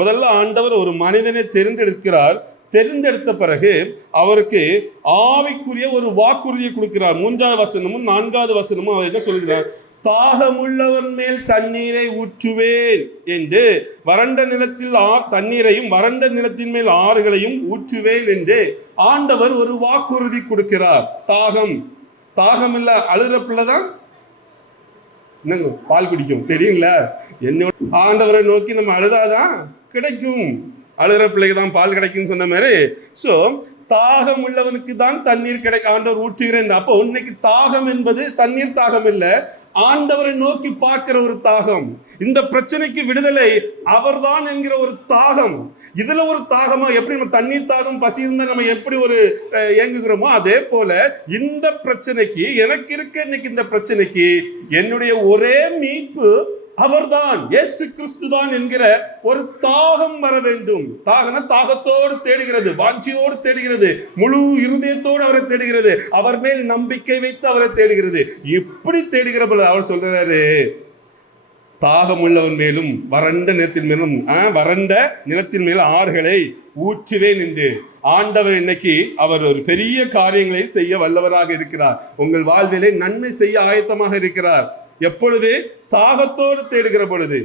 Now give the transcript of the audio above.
முதல்ல ஆண்டவர் ஒரு மனிதனை தெரிந்தெடுக்கிறார். தெரிந்தெடுத்த பிறகு அவருக்கு ஆவிக்குரிய ஒரு வாக்குறுதியை கொடுக்கிறார். 3வது வசனமும் 4வது வசனமும் அவர் என்ன சொல்கிறார்? தாகமுள்ளவன் மேல் தண்ணீரை ஊற்றுவேன் என்று, வறண்ட நிலத்தில் தண்ணீரையும் வறண்ட நிலத்தின் மேல் ஆறுகளையும் ஊற்றுவேன் என்று ஆண்டவர் ஒரு வாக்குறுதி கொடுக்கிறார். தாகம் இல்ல, அழுகிற பிள்ளைதான் என்னங்க பால் குடிக்கும் தெரியுங்களா? என்ன ஆண்டவரை நோக்கி நம்ம அழுதாதான் கிடைக்கும். அழுகிற பிள்ளைக்கு தான் பால் கிடைக்கும் சொன்ன மாதிரி. ஸோ தாகம் உள்ளவனுக்கு தான் தண்ணீர் ஆண்டவர் ஊற்றுகிறேன். அப்போ இன்னைக்கு தாகம் என்பது தண்ணீர் தாகம் இல்லை, ஆண்டவரை நோக்கி பார்க்கிற ஒரு தாகம். இந்த பிரச்சனைக்கு விடுதலை அவர்தான் என்கிற ஒரு தாகம். இதுல ஒரு தாகமா எப்படி நம்ம தண்ணீர் தாகம் பசி இருந்தா நம்ம எப்படி ஒரு இயங்குகிறோமோ அதே போல இந்த பிரச்சனைக்கு எனக்கு இருக்க இன்னைக்கு இந்த பிரச்சனைக்கு என்னுடைய ஒரே மீட்பு அவர்தான், இயேசு கிறிஸ்து தான் என்கிற ஒரு தாகம் வர வேண்டும். தாகத்தோடு தேடுகிறது, வாஞ்சியோடு தேடுகிறது, முழு இருதயத்தோடு அவரை தேடுகிறது, அவர் மேல் நம்பிக்கை வைத்து அவரை தேடுகிறது. எப்படி தேடுகிற போல அவர் சொல்றாரு, தாகம் உள்ளவன் மேலும் வறண்ட நிலத்தின் மேலும் வறண்ட நிலத்தின் மேல் ஆறுகளை ஊற்றுவேன் என்று ஆண்டவர் இன்னைக்கு அவர் ஒரு பெரிய காரியங்களை செய்ய வல்லவராக இருக்கிறார். உங்கள் வாழ்விலே நன்மை செய்ய ஆயத்தமாக இருக்கிறார். எப்பொழுது? தாகத்தோடு தேடுகிற பொழுது.